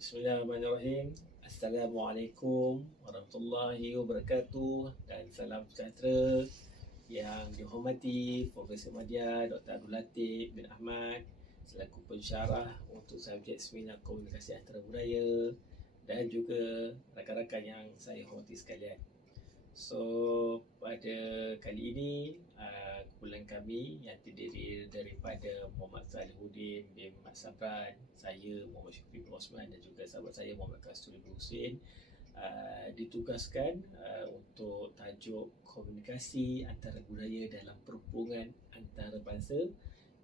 Bismillahirrahmanirrahim. Assalamualaikum warahmatullahi wabarakatuh dan salam sejahtera yang dihormati Profesor Madya Dr. Abdul Latif bin Ahmad selaku pensyarah untuk subjek seminar komunikasi antarabudaya dan juga rakan-rakan yang saya hormati sekalian. So, pada kali ini kumpulan kami yang terdiri daripada Muhammad Salihuddin bin Mat Sabran, saya Muhammad Syukri bin Osman dan juga sahabat saya Muhammad Kasturi bin Hussein ditugaskan untuk tajuk komunikasi antarabudaya dalam perhubungan antarabangsa,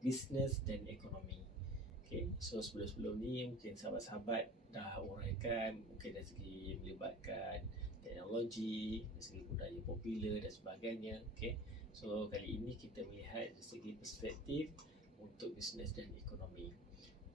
bisnes dan ekonomi. Okay, so sebelum ni mungkin sahabat-sahabat dah uraikan mungkin dari segi melibatkan teknologi, dari segi budaya popular dan sebagainya. Okay, so kali ini kita melihat dari segi perspektif untuk bisnes dan ekonomi.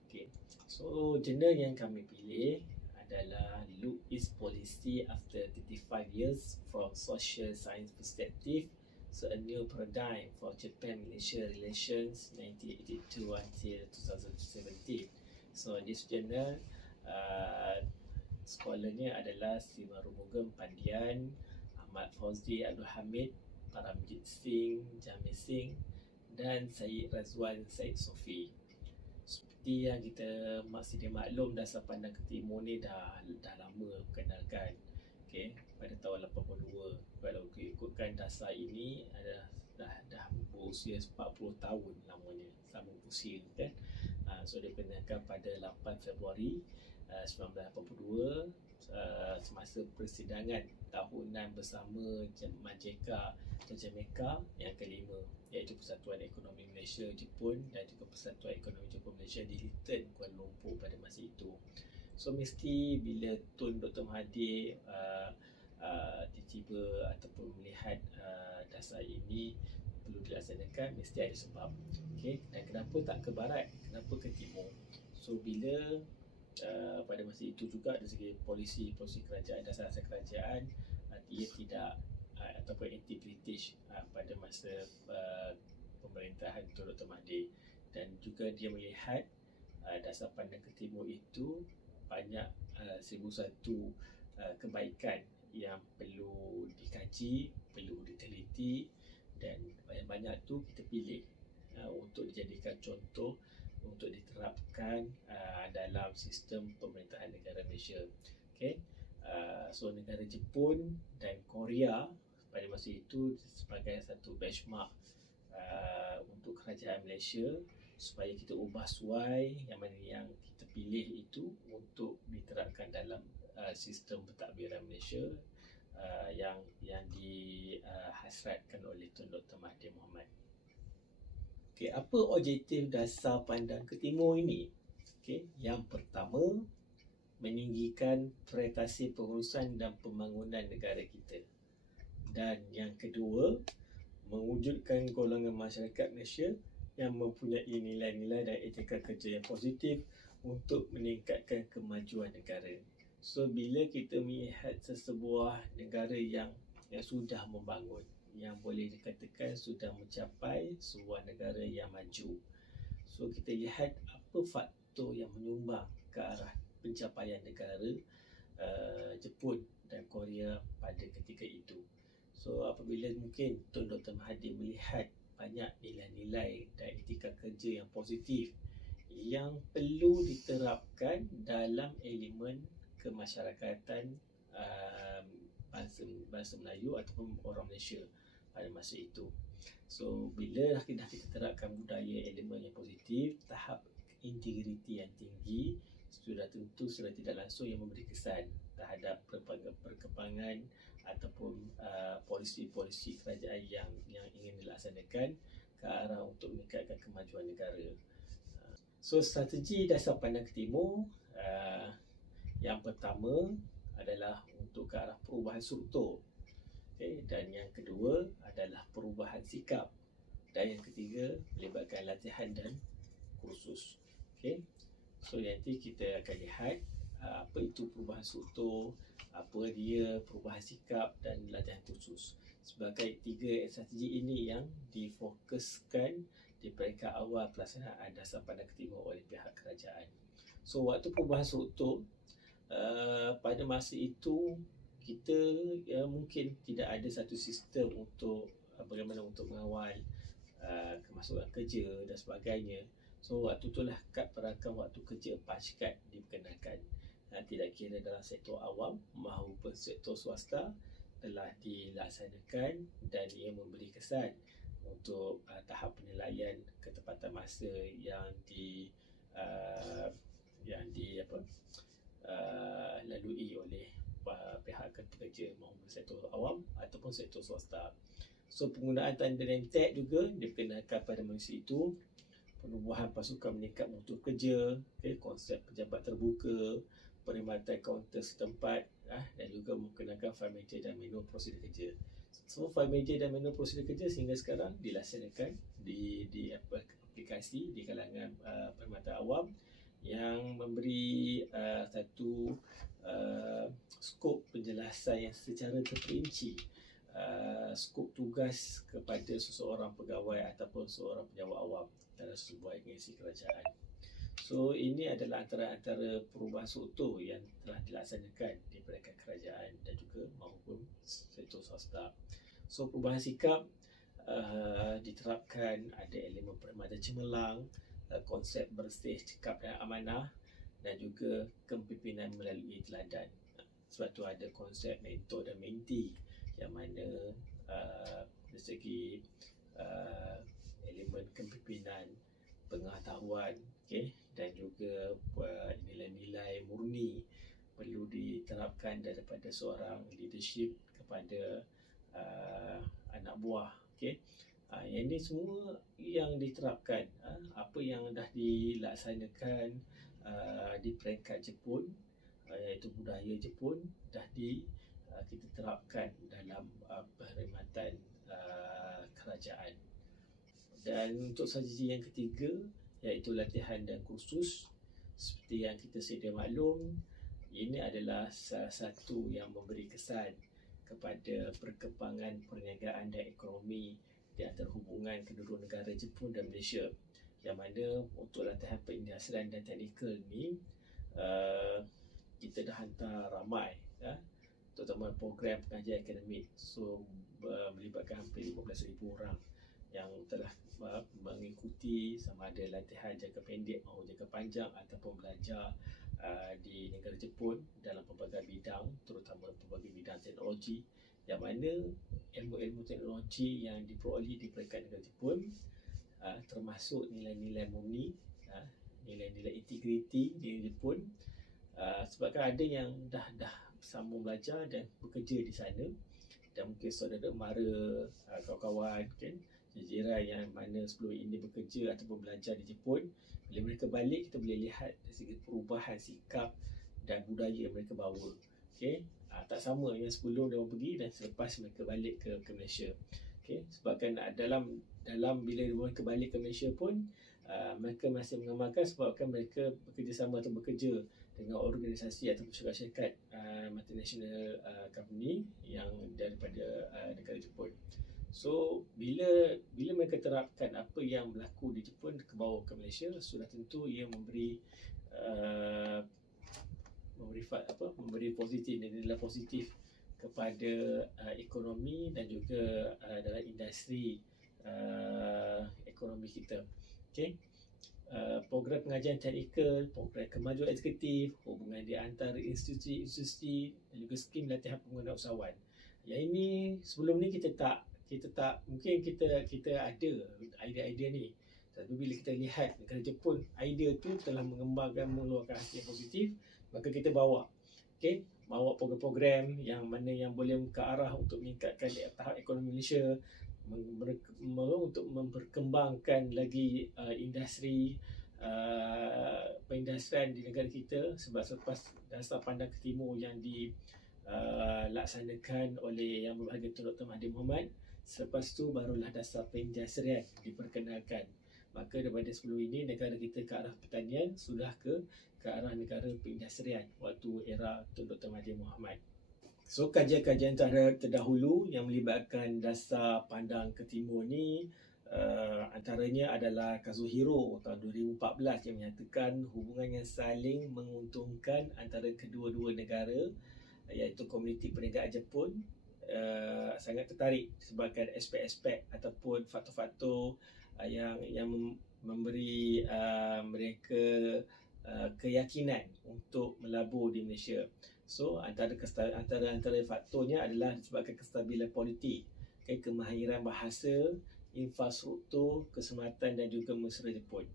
Okay, so jurnal yang kami pilih adalah Look East Policy After 35 Years from Social Science Perspective. So a new paradigm for Japan-Malaysia relations 1982 until 2017. So this journal scholarnya adalah Sima Rumugam Pandian, Ahmad Fauzi Abdul Hamid, Paramjit Singh, Jamil Singh dan Syed Razwan Syed Sofi. Seperti yang kita sedia maklum, Dasar Pandang Ketimur ni dah lama perkenalkan. Okay, pada tahun 82. Kalau ikutkan dasar ini dah berusia 40 tahun lamanya, sama usia kan. So dia perkenalkan pada 8 Februari 1982 semasa persidangan tahunan bersama Jamaica yang kelima, iaitu Persatuan Ekonomi Malaysia Jepun dan juga Persatuan Ekonomi Jepun Malaysia di Lytton, Kuala Lumpur pada masa itu. So mesti bila Tun Dr. Mahathir tiba-tiba ataupun melihat dasar ini perlu dilaksanakan, mesti ada sebab. Okay? Dan kenapa tak ke barat, kenapa ke timur? So bila pada masa itu juga dari segi polisi kerajaan, dasar-dasar kerajaan, ia tidak ataupun anti-British pada masa pemerintahan Tun Dr. Mahathir, dan juga dia melihat Dasar Pandang Ketimur itu banyak 1001 kebaikan yang perlu dikaji, perlu diteliti, dan banyak-banyak tu kita pilih untuk dijadikan contoh untuk diterapkan dalam sistem pemerintahan negara Malaysia. Okay. So negara Jepun dan Korea pada masa itu sebagai satu benchmark untuk kerajaan Malaysia supaya kita ubah suai yang mana yang kita pilih itu untuk diterapkan dalam sistem pentadbiran Malaysia yang dihasratkan oleh Tun Dr. Mahathir Mohamad. Okay, apa objektif Dasar Pandang Ketimur ini? Okay, yang pertama, meninggikan prestasi pengurusan dan pembangunan negara kita. Dan yang kedua, mewujudkan golongan masyarakat Malaysia yang mempunyai nilai-nilai dan etika kerja yang positif untuk meningkatkan kemajuan negara. So bila kita melihat sesebuah negara yang sudah membangun, yang boleh dikatakan sudah mencapai sebuah negara yang maju, so kita lihat apa faktor yang menyumbang ke arah pencapaian negara Jepun dan Korea pada ketika itu. So apabila mungkin Tun Dr. Mahathir melihat banyak nilai-nilai dan etika kerja yang positif yang perlu diterapkan dalam elemen kemasyarakatan bangsa Melayu ataupun orang Malaysia pada masa itu. So bila dah kita terapkan budaya elemen yang positif, tahap integriti yang tinggi, sudah tentu sudah tidak langsung yang memberi kesan terhadap perkembangan ataupun polisi-polisi kerajaan yang ingin dilaksanakan ke arah untuk meningkatkan kemajuan negara. So strategi Dasar Pandang Ketimur yang pertama adalah untuk ke arah perubahan struktur. Okay, dan yang kedua adalah perubahan sikap, dan yang ketiga melibatkan latihan dan kursus. Okay. So nanti kita akan lihat apa itu perubahan struktur, apa dia perubahan sikap dan latihan khusus. Sebagai tiga strategi ini yang difokuskan di peringkat awal pelaksanaan Dasar Pandang Ketimur oleh pihak kerajaan. So waktu perubahan struktur, pada masa itu kita mungkin tidak ada satu sistem untuk bagaimana untuk mengawal kemasukan kerja dan sebagainya. So waktu itulah kad perakam waktu kerja PASKAD diperkenalkan. Tidak kira dalam sektor awam maupun sektor swasta telah dilaksanakan, dan ia memberi kesan untuk tahap penilaian ketepatan masa yang lalui oleh pihak pekerja maupun sektor awam ataupun sektor swasta. So penggunaan tanda name tag juga diperkenalkan pada masa itu. Penubuhan pasukan meningkat mutu kerja, konsep pejabat terbuka, perkhidmatan kaunter setempat, dan juga memperkenalkan file manager dan menu prosedur kerja. So file manager dan menu prosedur kerja sehingga sekarang dilaksanakan di aplikasi di kalangan perkhidmatan awam, yang memberi satu skop penjelasan yang secara terperinci, skop tugas kepada seseorang pegawai ataupun seorang pejabat awam dalam sebuah agensi kerajaan. So ini adalah antara perubahan struktur yang telah dilaksanakan di peringkat kerajaan dan juga maupun sektor swasta. So perubahan sikap diterapkan, ada elemen perkhidmatan cemerlang, konsep bersih, cekap dan amanah, dan juga kepimpinan melalui teladan. Sebab tu ada konsep mentor dan mentee, yang mana dari segi elemen kepimpinan, pengetahuan, dan juga nilai-nilai murni perlu diterapkan daripada seorang leadership kepada anak buah. Yang ini semua yang diterapkan, apa yang dah dilaksanakan di peringkat Jepun, iaitu budaya Jepun, dah kita terapkan dalam perkhidmatan kerajaan. Dan untuk saji yang ketiga, iaitu latihan dan kursus. Seperti yang kita sedia maklum, ini adalah salah satu yang memberi kesan kepada perkembangan perniagaan dan ekonomi di antara hubungan kedua negara Jepun dan Malaysia, yang mana untuk latihan perindustrian dan teknikal ni kita dah hantar ramai, terutama program pengajian akademik. So melibatkan hampir 15,000 orang yang telah mengikuti sama ada latihan jangka pendek maupun jangka panjang ataupun belajar di negara Jepun dalam pelbagai bidang, terutama pelbagai bidang teknologi, yang mana ilmu-ilmu teknologi yang diperoleh di peringkat negara Jepun termasuk nilai-nilai murni, nilai-nilai integriti di Jepun, sebabkan ada yang dah sambung belajar dan bekerja di sana, dan mungkin saudara mara, kawan-kawan jajaran yang mana sebelum ini bekerja ataupun belajar di Jepun, bila mereka balik kita boleh lihat dari segi perubahan sikap dan budaya yang mereka bawa. Tak sama yang sebelum mereka pergi dan selepas mereka balik ke Malaysia. Sebabkan dalam bila mereka balik ke Malaysia pun mereka masih mengamalkan, sebabkan mereka bekerjasama atau bekerja dengan organisasi atau syarikat multinational company yang daripada negara Jepun. So bila mereka terapkan apa yang berlaku di Jepun ke bawah ke Malaysia, sudah tentu ia memberi positif, nilai positif kepada ekonomi dan juga dalam industri ekonomi kita. Program pengajian teknikal, program kemajuan eksekutif, hubungan di antara institusi dan juga skim latihan pengguna usahawan. Yang ini sebelum ni kita tak mungkin kita ada idea ni, tapi bila kita lihat negara Jepun, idea tu telah mengembangkan, mengeluarkan hasil yang positif, maka kita bawa program-program yang mana yang boleh ke arah untuk meningkatkan tahap ekonomi Malaysia, untuk memperkembangkan lagi industri perindustrian di negara kita. Sebab selepas dasar pandang ke timur yang dilaksanakan oleh Yang Berbahagia Tun Dr. Mahathir Mohamad, selepas tu barulah dasar perindustrian diperkenalkan. Maka daripada sebelum ini negara kita ke arah pertanian, sudah ke arah negara perindustrian waktu era Tun Dr. Mahathir Mohamad. So kajian-kajian terdahulu yang melibatkan dasar pandang ke timur ni Antaranya adalah Kazuhiro tahun 2014 yang menyatakan hubungan yang saling menguntungkan antara kedua-dua negara, iaitu komuniti perniagaan Jepun sangat tertarik disebabkan aspek-aspek ataupun faktor-faktor yang memberi mereka keyakinan untuk melabur di Malaysia. So antara faktornya adalah disebabkan kestabilan politik, kemahiran bahasa, infrastruktur, keselamatan dan juga mesra Jepun.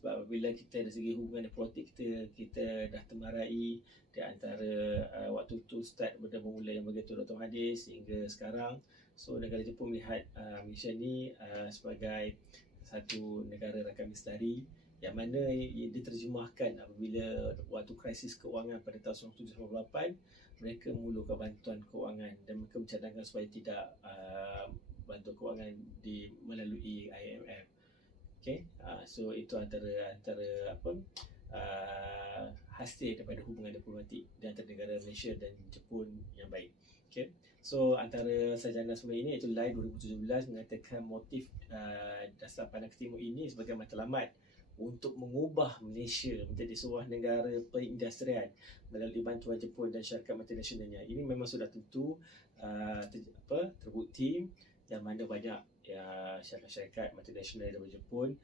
Sebab apabila kita dari segi hubungan politik kita dah temarai di antara waktu tu start bermula yang begitu Dr. Mahathir sehingga sekarang. So negara Jepun melihat Malaysia ni sebagai satu negara rakan misteri yang mana diterjemahkan apabila waktu krisis keuangan pada tahun 1998 mereka memerlukan bantuan keuangan dan mereka mencadangkan supaya tidak bantuan keuangan melalui IMF. So itu antara hasil daripada hubungan diplomatik di antara negara Malaysia dan Jepun yang baik. So antara sarjana semula ini iaitu Lai 2017 mengatakan motif dasar pandang ke timur ini sebagai matlamat untuk mengubah Malaysia menjadi sebuah negara perindustrian melalui bantuan Jepun dan syarikat multinasionalnya. Ini memang sudah tentu terbukti yang mana banyak syarikat multinasional dari Jepun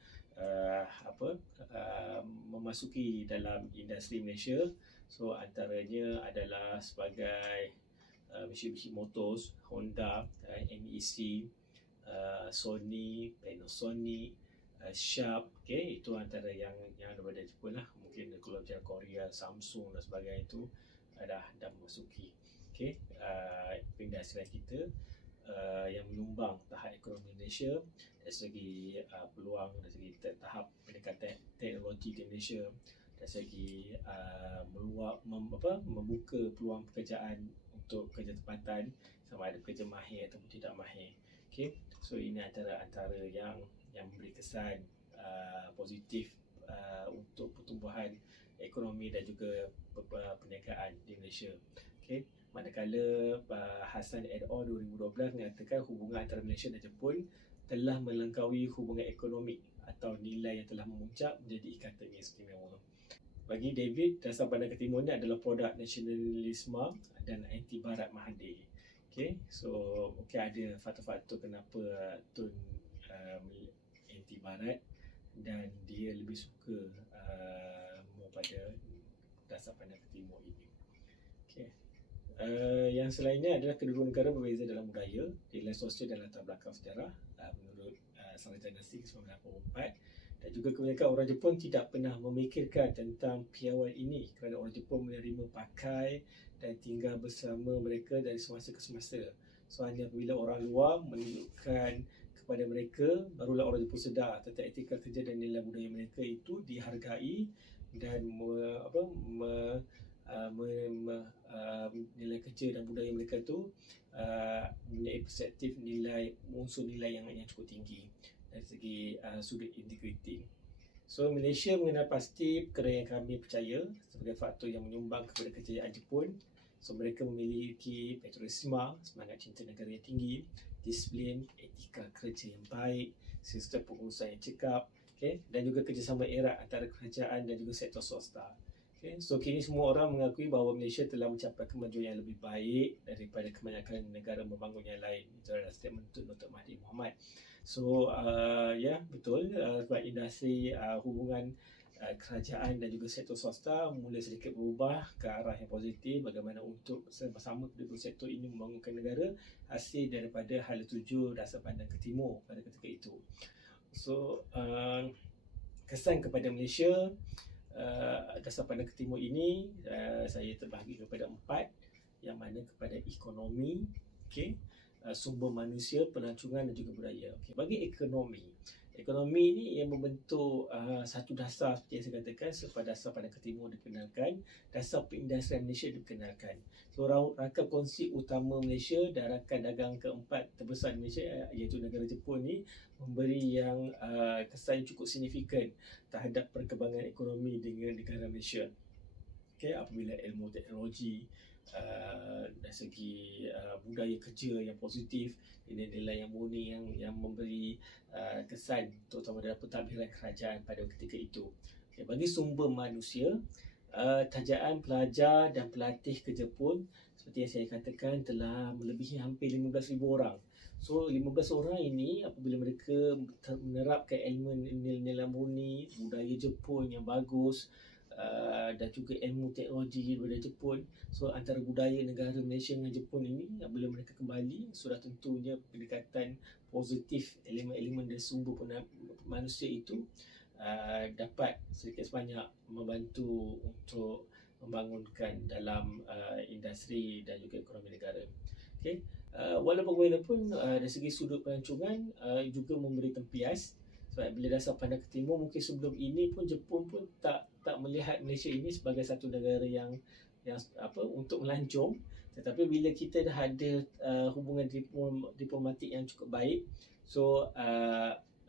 memasuki dalam industri Malaysia. So antaranya adalah sebagai Mitsubishi Motors, Honda, NEC, Sony, Panasonic, Sharp, itu antara yang daripada Jepun lah. Mungkin kalau macam Korea, Samsung dan sebagainya itu dah memasuki perindustrian kita yang menyumbang tahap ekonomi Malaysia dari segi peluang, dari segi tahap peningkatan teknologi di Malaysia, dari segi membuka peluang pekerjaan untuk kerja tempatan sama ada kerja mahir ataupun tidak mahir. So ini antara yang memberi kesan positif untuk pertumbuhan ekonomi dan juga perniagaan di Malaysia. Manakala Hassan et al. 2012 mengatakan hubungan antara Malaysia dan Jepun telah melengkaui hubungan ekonomi atau nilai yang telah memuncak menjadi ikatan yang istimewa. Bagi David, dasar pandang ke timur ini adalah produk nasionalisme dan anti barat Mahathir. So ada faktor-faktor kenapa Tun anti barat dan dia lebih suka pada dasar pandang ke timur ini. Yang selainnya adalah kedua negara berbeza dalam budaya, nilai sosial dan latar belakang sejarah menurut sarjana SIG 1984, dan juga kebanyakan orang Jepun tidak pernah memikirkan tentang piawai ini kerana orang Jepun menerima pakai dan tinggal bersama mereka dari semasa ke semasa. So hanya apabila orang luar menunjukkan kepada mereka barulah orang Jepun sedar tentang etika kerja dan nilai budaya mereka itu dihargai dan nilai kerja dan budaya mereka tu mempunyai perspektif unsur nilai yang cukup tinggi dari segi sudut integriti. So Malaysia mengenal pasti perkara yang kami percaya sebagai faktor yang menyumbang kepada kejayaan Jepun. So mereka memiliki patriotisme, semangat cinta negara yang tinggi, disiplin, etika kerja yang baik, sistem pengurusan yang cekap, dan juga kerjasama erat antara kerajaan dan juga sektor swasta. So kini semua orang mengakui bahawa Malaysia telah mencapai kemajuan yang lebih baik daripada kebanyakan negara membangun yang lain. Itu adalah statement Dr. Mahathir Mohamad. So betul, sebab industri hubungan kerajaan dan juga sektor swasta mula sedikit berubah ke arah yang positif, bagaimana untuk bersama kedua sektor ini membangunkan negara hasil daripada hala tuju dasar pandang ke timur pada ketika itu. So kesan kepada Malaysia dasar pandang ke timur ini saya terbahagi kepada 4, yang mana kepada ekonomi, sumber manusia, pelancongan dan juga budaya. Bagi ekonomi ini yang membentuk satu dasar seperti yang saya katakan, sebab dasar pandang ke timur dikenalkan, dasar perindustrian Malaysia dikenalkan. So rakan kongsi utama Malaysia dan rakan dagang keempat terbesar Malaysia iaitu negara Jepun ni memberi yang kesan cukup signifikan terhadap perkembangan ekonomi dengan negara Malaysia. Apabila ilmu teknologi, dari segi budaya kerja yang positif, nilai-nilai yang murni yang memberi kesan terutama dalam pentadbiran kerajaan pada ketika itu. Bagi sumber manusia, tajaan pelajar dan pelatih kerja pun seperti yang saya katakan telah melebihi hampir 15,000 orang. So 15 orang ini apabila mereka menerapkan elemen nilai-nilai murni, budaya Jepun yang bagus, dan juga ilmu teknologi daripada Jepun. So antara budaya negara Malaysia dengan Jepun ini, bila mereka kembali, sudah tentunya pendekatan positif elemen-elemen dari sumber manusia itu dapat sedikit sebanyak membantu untuk membangunkan dalam industri dan juga ekonomi negara. Walaupun bagaimanapun dari segi sudut pelancongan juga memberi tempias. Sebab bila dasar pandang ke timur, mungkin sebelum ini pun Jepun pun tak melihat Malaysia ini sebagai satu negara yang untuk melancong. Tetapi bila kita dah ada hubungan diplomatik yang cukup baik, so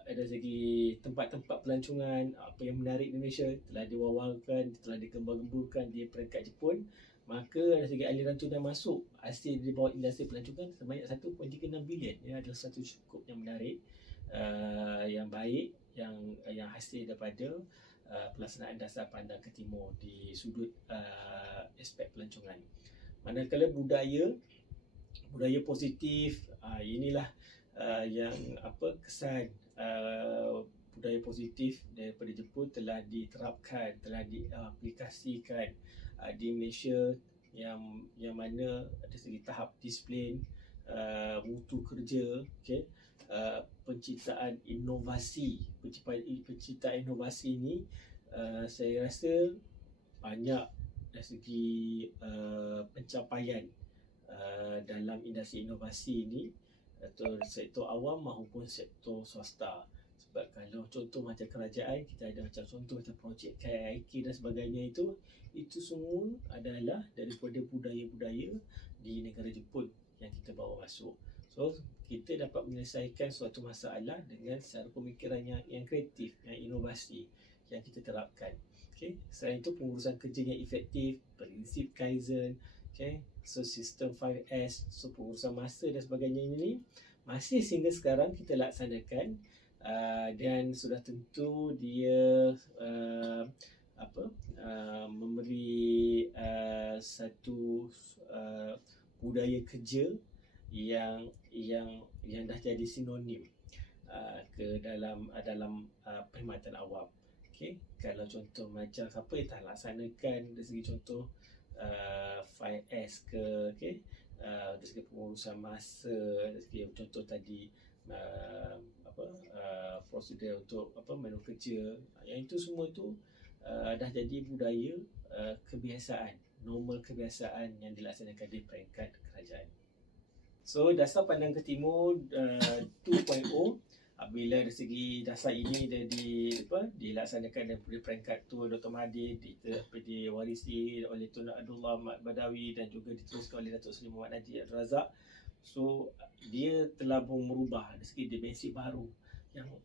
dari segi tempat-tempat pelancongan apa yang menarik di Malaysia telah diwawarkan, telah dikembang-gemburkan di peringkat Jepun, maka dari segi aliran tunai masuk hasil di bawah industri pelancongan sebanyak 1.36 bilion. Ia adalah satu cukup yang menarik, yang baik, yang hasil daripada pelaksanaan dasar pandang ke timur di sudut aspek pelancongan. Manakala budaya positif, inilah yang kesan budaya positif daripada Jepun telah diterapkan, telah diaplikasikan di Malaysia, yang mana dari segi tahap disiplin, mutu kerja, penciptaan inovasi ini, saya rasa banyak dari segi pencapaian dalam industri inovasi ini atau sektor awam maupun sektor swasta. Sebab kalau contoh macam kerajaan, kita ada macam contoh macam projek KIK dan sebagainya, itu semua adalah daripada budaya-budaya di negara Jepun yang kita bawa masuk. So kita dapat menyelesaikan suatu masalah dengan cara pemikiran yang kreatif, yang inovasi yang kita terapkan. Selain itu, pengurusan kerja yang efektif, prinsip Kaizen, so sistem 5S, so pengurusan masa dan sebagainya ini masih sehingga sekarang kita laksanakan, dan sudah tentu dia memberi satu budaya kerja yang dah jadi sinonim ke dalam perkhidmatan awam. Kalau contoh macam siapa yang tak laksanakan dari segi contoh 5S dari segi pengurusan masa, dari segi contoh tadi prosedur untuk menu kerja, yang itu semua tu dah jadi budaya, kebiasaan, normal kebiasaan yang dilaksanakan di peringkat kerajaan. So dasar pandang ke timur 2.0, bila dari segi dasar ini dilaksanakan daripada peringkat tu Dr. Mahathir, diwarisi oleh Tun Abdullah Ahmad Badawi dan juga diteruskan oleh Datuk Seri Muhammad Najib Abdul Razak. So dia telah merubah dari segi dimensi baru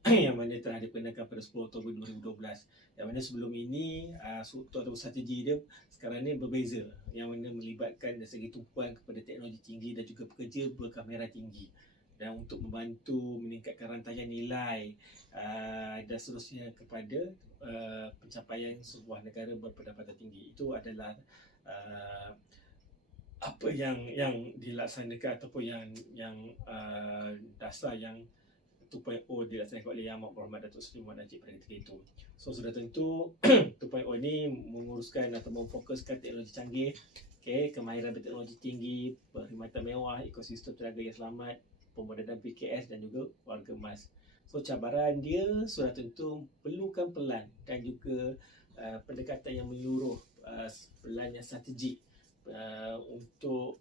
yang mana telah dikenalkan pada 10 Oktober 2012. Yang mana sebelum ini struktur atau strategi dia sekarang ni berbeza, yang mana melibatkan dari segi tumpuan kepada teknologi tinggi dan juga pekerja berkamera tinggi, dan untuk membantu meningkatkan rantaian nilai dan seterusnya kepada pencapaian sebuah negara berpendapatan tinggi. Itu adalah apa yang dilaksanakan ataupun yang dasar yang 2.0 dilaksanakan oleh Yang Amat Berhormat Datuk Seri Muhammad Najib pada ketika itu. So sudah tentu 2.0 ini menguruskan atau memfokuskan teknologi canggih, kemahiran berteknologi tinggi, perkhidmatan mewah, ekosistem tenaga yang selamat, pemodenan PKS dan juga warga emas. So cabaran dia sudah tentu perlukan pelan dan juga pendekatan yang menyeluruh, pelan yang strategik untuk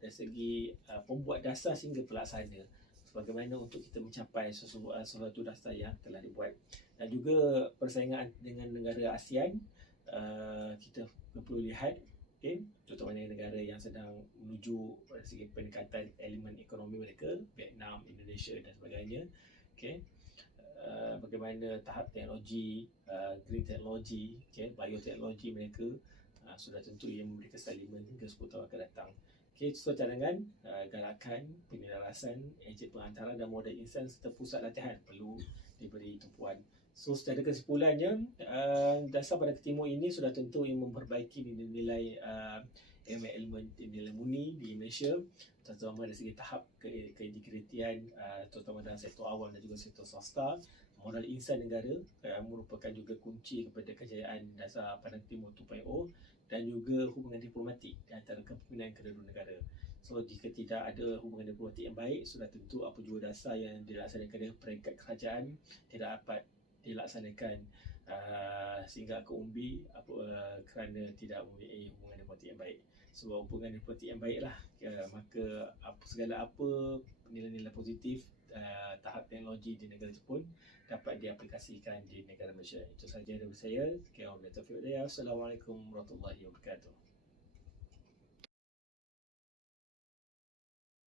dari segi pembuat dasar sehingga pelaksana, bagaimana untuk kita mencapai sesuatu dasar yang telah dibuat. Dan juga persaingan dengan negara ASEAN, kita perlu lihat, contohnya negara yang sedang menuju dari segi peningkatan elemen ekonomi mereka, Vietnam, Indonesia dan sebagainya. Bagaimana tahap teknologi, green teknologi, bioteknologi mereka sudah tentu ia memberikan salinan hingga 10 tahun akan datang. Okey, so cadangan, galakan, penyelarasan, ejen pengantara dan modal insan serta pusat latihan perlu diberi tumpuan. So secara kesimpulannya, dasar pada ketimu ini sudah tentu ia memperbaiki nilai-nilai elemen nilai murni di Malaysia, terutama dari segi tahap keintegritian, terutama dalam sektor awam dan juga sektor swasta. Modal insan negara merupakan juga kunci kepada kejayaan dasar Padang Timur 2.0 dan juga hubungan diplomatik di antara kepimpinan kedua-dua negara. So jika tidak ada hubungan diplomatik yang baik, sudah tentu apa jua dasar yang dilaksanakan dengan peringkat kerajaan tidak dapat dilaksanakan sehingga ke umbi kerana tidak mempunyai hubungan diplomatik yang baik. Sebab hubungan diplomatik yang baiklah, maka segala apa nilai-nilai positif tahap teknologi di negara Jepun dapat diaplikasikan di negara Malaysia. Itu sahaja dari saya. Sekian wabillahi taufiq wal hidayah. Assalamualaikum warahmatullahi wabarakatuh.